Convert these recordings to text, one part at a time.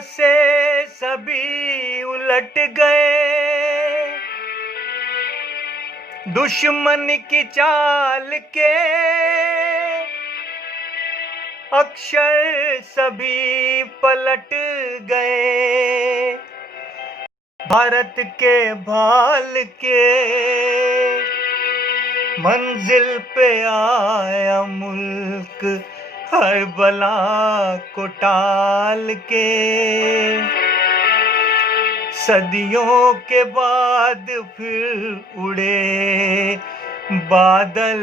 से सभी उलट गए, दुश्मन की चाल के अक्षर सभी पलट गए। भारत के भाल के मंजिल पे आया मुल्क हर बला को टाल के। सदियों के बाद फिर उड़े बादल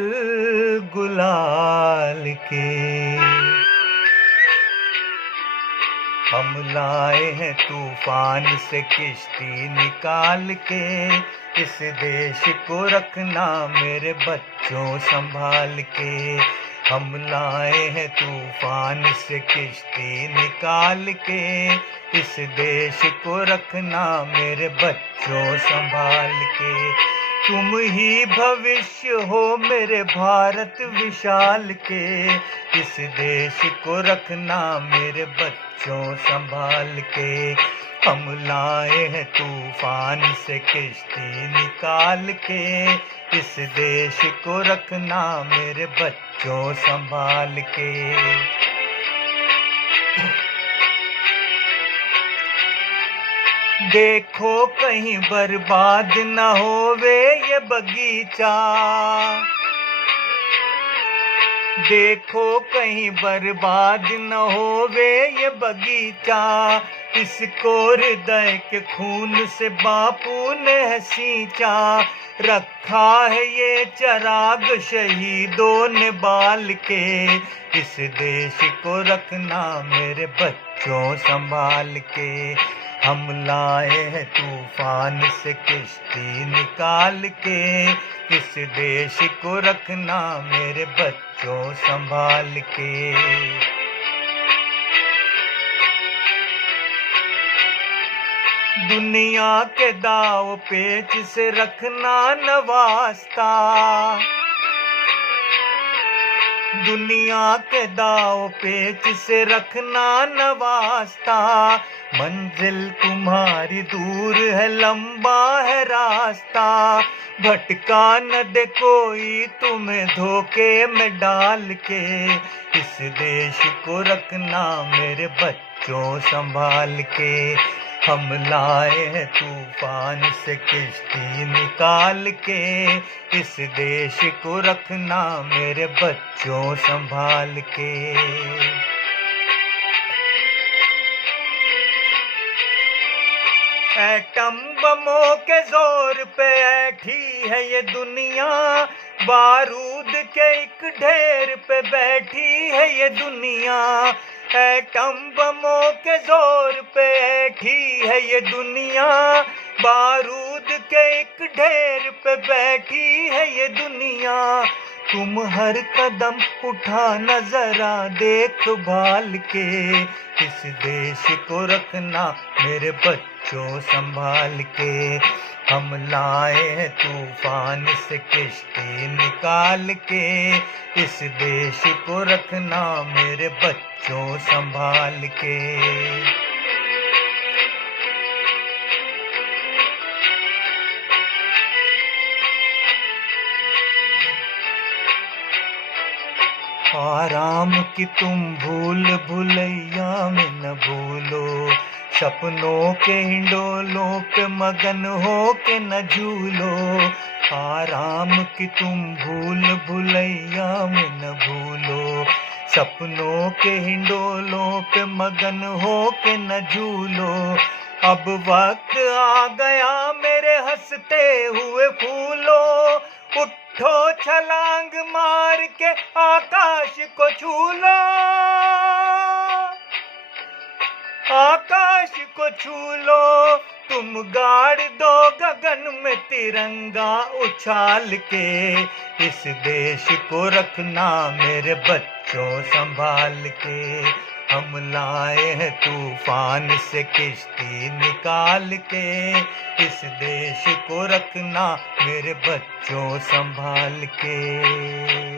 गुलाल के। हम लाए हैं तूफान से किश्ती निकाल के, इस देश को रखना मेरे बच्चों संभाल के। हम लाए हैं तूफान से किश्ती निकाल के, इस देश को रखना मेरे बच्चों संभाल के। तुम ही भविष्य हो मेरे भारत विशाल के, इस देश को रखना मेरे बच्चों संभाल के। हम लाए हैं तूफान से किश्ती निकाल के, इस देश को रखना मेरे बच्चों संभाल के। देखो कहीं बर्बाद न होवे ये बगीचा, देखो कहीं बर्बाद न होवे ये बगीचा। इसको हृदय के खून से बापू ने सींचा, रखा है ये चराग शहीदों ने बाल के। इस देश को रखना मेरे बच्चों संभाल के। हम लाए हैं तूफान से किश्ती निकाल के, इस देश को रखना मेरे बच्चों संभाल के। दुनिया के दाव पेच से रखना न वास्ता, दुनिया के दाव पेच से रखना न वास्ता। मंजिल तुम्हारी दूर है, लंबा है रास्ता, भटका न दे कोई तुम्हें धोखे में डाल के। इस देश को रखना मेरे बच्चों संभाल के। हम लाए हैं तूफान से किश्ती निकाल के, इस देश को रखना मेरे बच्चों संभाल के। एटम बमों के जोर पे ऐठी है ये दुनिया, बारूद के एक ढेर पे बैठी है ये दुनिया। एटम बमों के जोर पे ऐठी है ये दुनिया, बारूद के एक ढेर पे बैठी है ये दुनिया। तुम हर कदम उठा न जरा देखभाल के, इस देश को रखना मेरे बच्चों संभाल के। हम लाए हैं तूफान से किश्ती निकाल के, इस देश को रखना मेरे बच्चों संभाल के। आराम की तुम भूल भुलैया में न भूलो, सपनों के हिंडोलों पे मगन हो के न झूलो। आराम की तुम भूल भुलैया में न भूलो, सपनों के हिंडोलों पे मगन हो के न झूलो। अब वक्त आ गया मेरे हंसते हुए फूलों, उठो छलांग मार के आकाश को छू लो, आकाश को छू लो। तुम गाड़ दो गगन में तिरंगा उछाल के, इस देश को रखना मेरे बच्चों संभाल के। हम लाए हैं तूफान से किश्ती निकाल के, इस देश को रखना मेरे बच्चों संभाल के।